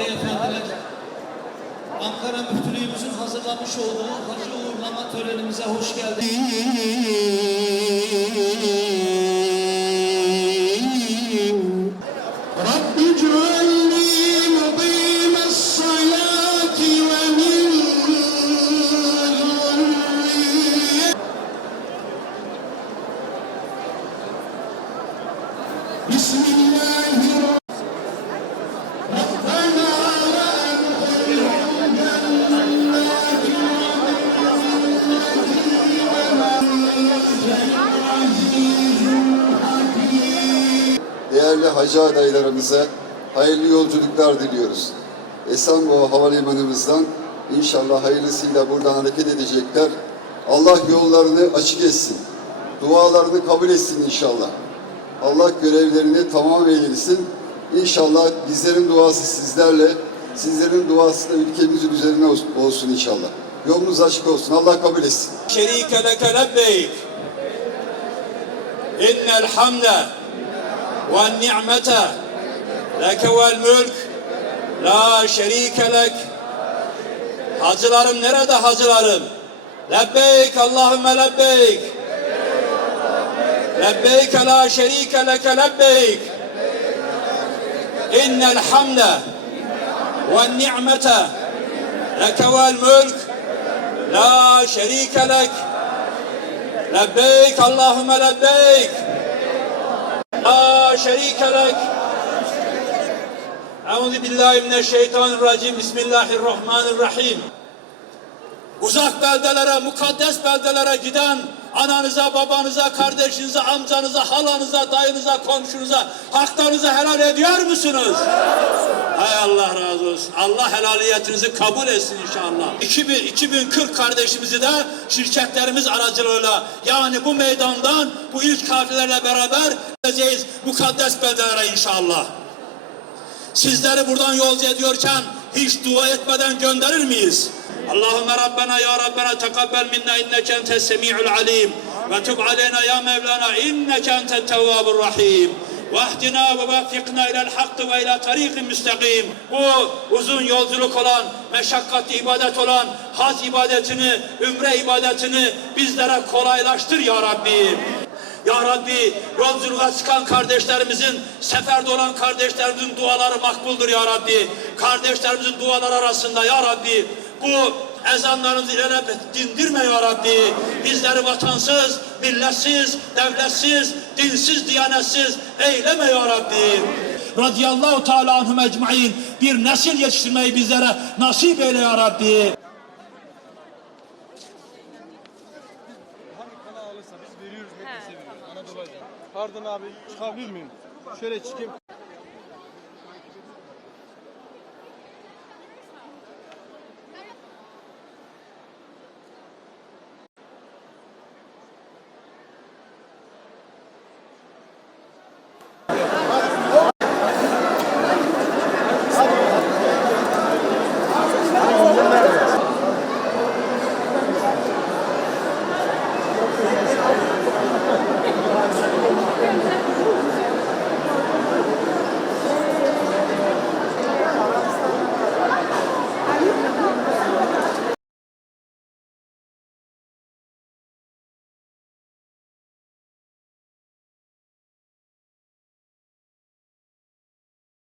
beyefendiler. Ankara Müftülüğümüzün hazırlamış olduğu hacı uğurlama törenimize hoş geldiniz. Rabbi cüvenli Bismillahirrahmanirrahim. değerli hacı adaylarımıza hayırlı yolculuklar diliyoruz. Esenboğa Havalimanımızdan inşallah hayırlısıyla buradan hareket edecekler. Allah yollarını açık etsin. Dualarını kabul etsin inşallah. Allah görevlerini tamam eylesin. İnşallah bizlerin duası sizlerle, sizlerin duası da ülkemizin üzerine olsun inşallah. Yolunuz açık olsun. Allah kabul etsin. Şerike leke lebbeyk. İnnel hamle والنعمة لك والملك La şerike lek. Hacılarım nerede hacılarım? Lebbeyk Allahümme lebbeyk. Lebbeyk la şerike leke lebbeyk. İnnel hamde ve ni'mete leke vel mülk la şerike lek. Lebbeyk Allahümme lebbeyk. La şerike lek. Euzu billahi mineşşeytanirracim. Bismillahirrahmanirrahim. Uzak beldelere, mukaddes beldelere giden ananıza, babanıza, kardeşinize, amcanıza, halanıza, dayınıza, komşunuza haklarınızı helal ediyor musunuz? Hay Allah razı olsun. Allah helaliyetinizi kabul etsin inşallah. 2000, 2040 kardeşimizi de şirketlerimiz aracılığıyla yani bu meydandan bu ilk kafilerle beraber gideceğiz mukaddes beldelere inşallah. Sizleri buradan yolcu ediyorken hiç dua etmeden gönderir miyiz? Allahümme Rabbena ya Rabbena tekabbel minna inneke entes semi'ul alim ve tub aleyna ya Mevlana inneke entet tevvabur rahim. Vahdina ve vaffikna ilel hakkı ve ila tariqin müstakim. Bu uzun yolculuk olan, meşakkatli ibadet olan hac ibadetini, ümre ibadetini bizlere kolaylaştır ya Rabbi. Ya Rabbi yolculuğa çıkan kardeşlerimizin, seferde olan kardeşlerimizin duaları makbuldur Ya Rabbi. Kardeşlerimizin duaları arasında Ya Rabbi bu ezanlarımızı ilerle dindirme Ya Rabbi. Bizleri vatansız, milletsiz, devletsiz, dinsiz, diyanetsiz eyleme Ya Rabbi. Radiyallahu Teala anhum ecmain bir nesil yetiştirmeyi bizlere nasip eyle Ya Rabbi. Hani. Pardon abi çıkabilir miyim? Şöyle çıkayım.